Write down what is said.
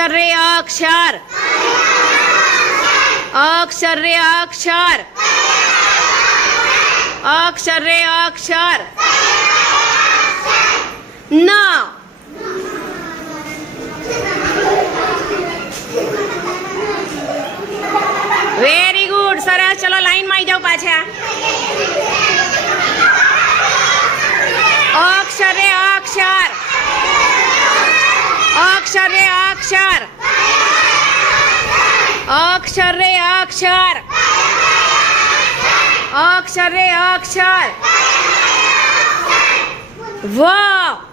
અક્ષર રે અક્ષર, અક્ષર રે અક્ષર, અક્ષર રે અક્ષર, ન. વેરી ગુડ, સરસ. ચલો લાઈનમાં આવી જાઓ પાછા. અક્ષર રે અક્ષર, અક્ષર રે અક્ષર, અક્ષર રે અક્ષર, અક્ષર રે અક્ષર, વ.